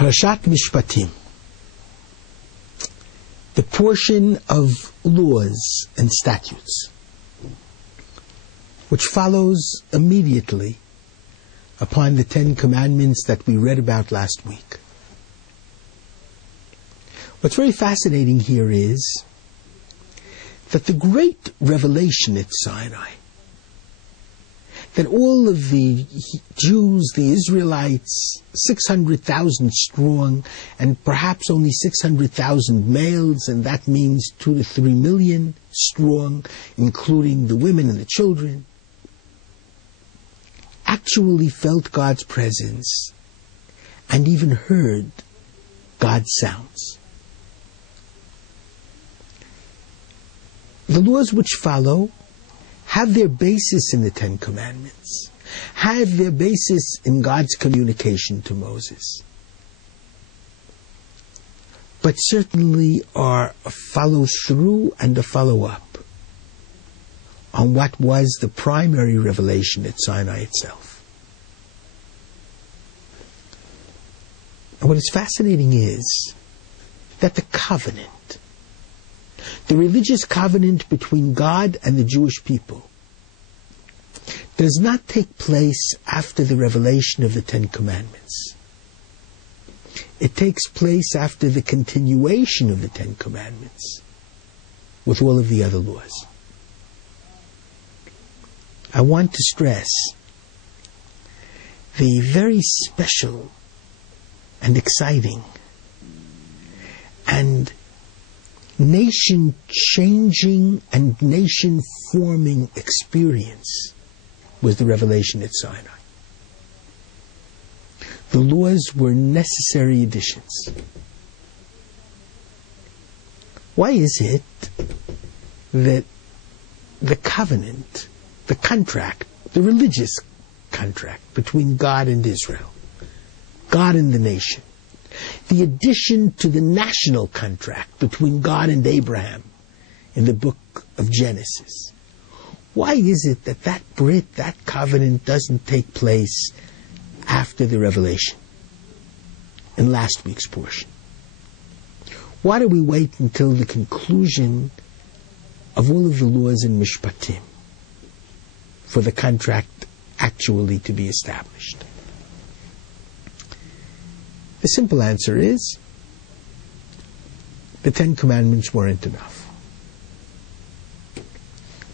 Parashat Mishpatim, the portion of laws and statutes which follows immediately upon the 10 Commandments that we read about last week. What's very fascinating here is that the great revelation at Sinai, that all of the Jews, the Israelites, 600,000 strong, and perhaps only 600,000 males, and that means 2 to 3 million strong, including the women and the children, actually felt God's presence and even heard God's sounds. The laws which follow have their basis in the 10 Commandments, have their basis in God's communication to Moses, but certainly are a follow-through and a follow-up on what was the primary revelation at Sinai itself. And what is fascinating is that the covenant, the religious covenant between God and the Jewish people, does not take place after the revelation of the 10 Commandments. It takes place after the continuation of the 10 Commandments with all of the other laws. I want to stress the very special and exciting and nation-changing and nation-forming experience was the revelation at Sinai. The laws were necessary additions. Why is it that the covenant, the contract, the religious contract between God and Israel, God and the nation, the addition to the national contract between God and Abraham in the book of Genesis, why is it that that Brit, that covenant, doesn't take place after the revelation in last week's portion? Why do we wait until the conclusion of all of the laws in Mishpatim for the contract actually to be established? The simple answer is the 10 Commandments weren't enough.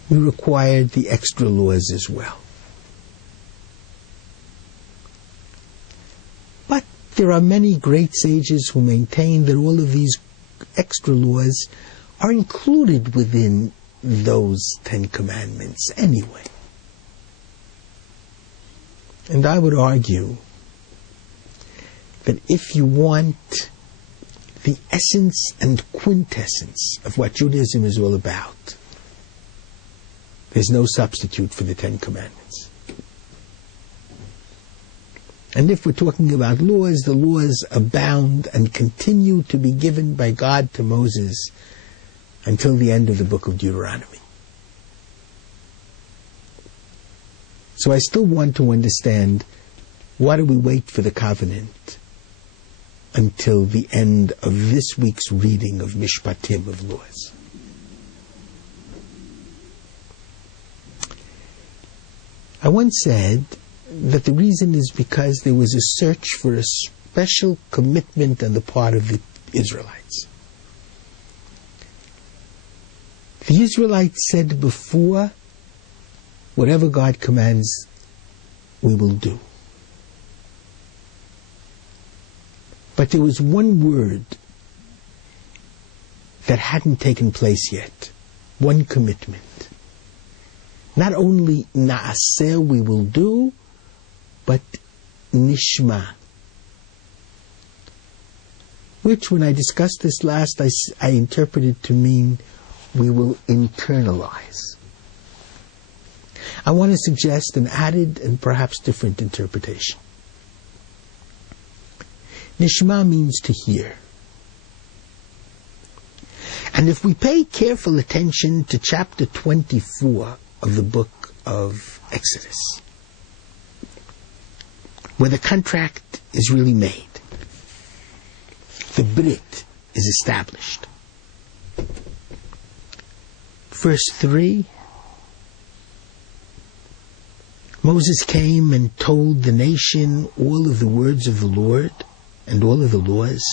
We required the extra laws as well. But there are many great sages who maintain that all of these extra laws are included within those 10 Commandments anyway. And I would argue that if you want the essence and quintessence of what Judaism is all about, there's no substitute for the 10 Commandments. And if we're talking about laws, the laws abound and continue to be given by God to Moses until the end of the book of Deuteronomy. So I still want to understand, why do we wait for the covenant until the end of this week's reading of Mishpatim, of laws? I once said that the reason is because there was a search for a special commitment on the part of the Israelites. The Israelites said before, whatever God commands, we will do. But there was one word that hadn't taken place yet, one commitment. Not only na'aseh, we will do, but nishma. Which, when I discussed this last, I interpreted to mean we will internalize. I want to suggest an added and perhaps different interpretation. Nishma means to hear. And if we pay careful attention to chapter 24 of the book of Exodus, where the contract is really made, The Brit is established. Verse 3, Moses came and told the nation all of the words of the Lord and all of the laws.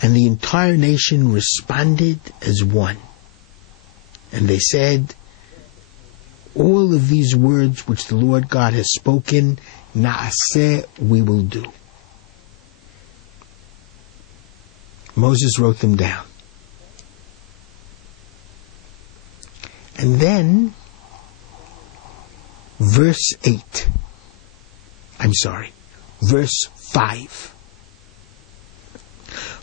And the entire nation responded as one. And they said, all of these words which the Lord God has spoken, na'aseh, we will do. Moses wrote them down. And then, verse 5.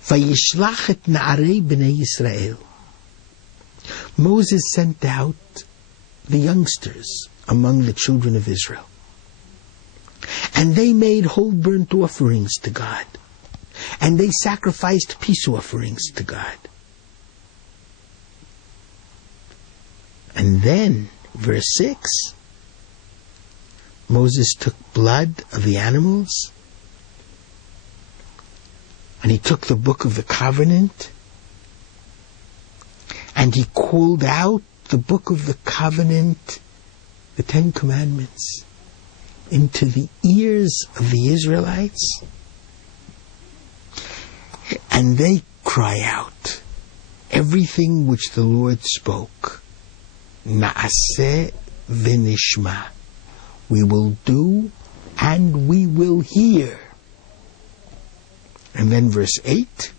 Vayishlach et na'arei b'nei Yisrael. Moses sent out the youngsters among the children of Israel. And they made whole burnt offerings to God. And they sacrificed peace offerings to God. And then, verse 6, Moses took blood of the animals, and he took the book of the covenant, and he called out the book of the covenant, the 10 Commandments, into the ears of the Israelites, and they cry out, everything which the Lord spoke, Na'aseh v'nishma. We will do and we will hear. And then verse 8,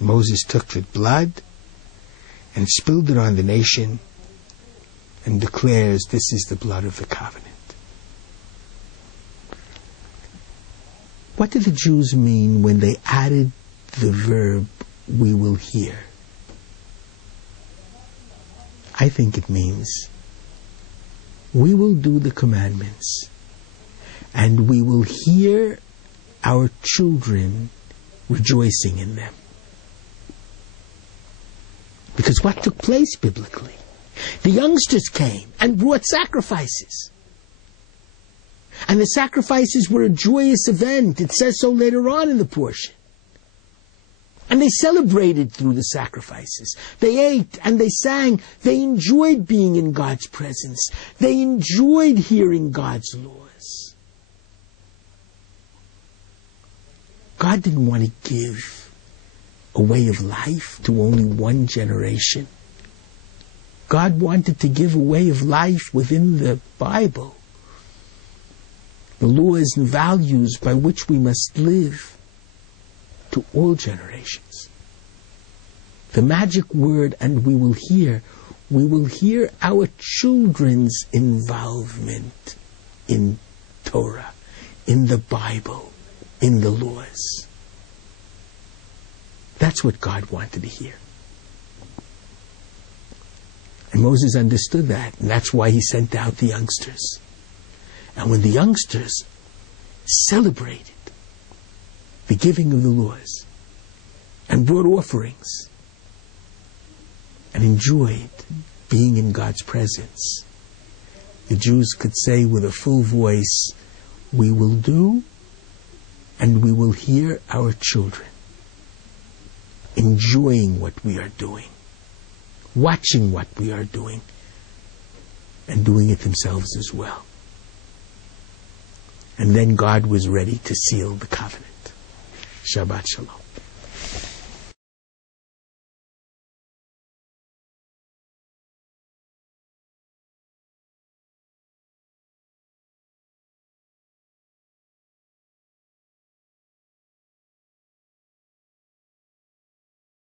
Moses took the blood and spilled it on the nation and declares, this is the blood of the covenant. What did the Jews mean when they added the verb, we will hear? I think it means we will do the commandments and we will hear our children rejoicing in them. Because what took place biblically? The youngsters came and brought sacrifices. And the sacrifices were a joyous event. It says so later on in the portion. And they celebrated through the sacrifices. They ate and they sang. They enjoyed being in God's presence. They enjoyed hearing God's laws. God didn't want to give a way of life to only one generation. God wanted to give a way of life within the Bible. The laws and values by which we must live to all generations. The magic word, and we will hear our children's involvement in Torah, in the Bible, in the laws. That's what God wanted to hear. And Moses understood that, and that's why he sent out the youngsters. And when the youngsters celebrated the giving of the laws and brought offerings and enjoyed being in God's presence, the Jews could say with a full voice, we will do and we will hear our children enjoying what we are doing, watching what we are doing, and doing it themselves as well. And then God was ready to seal the covenant. Shabbat Shalom.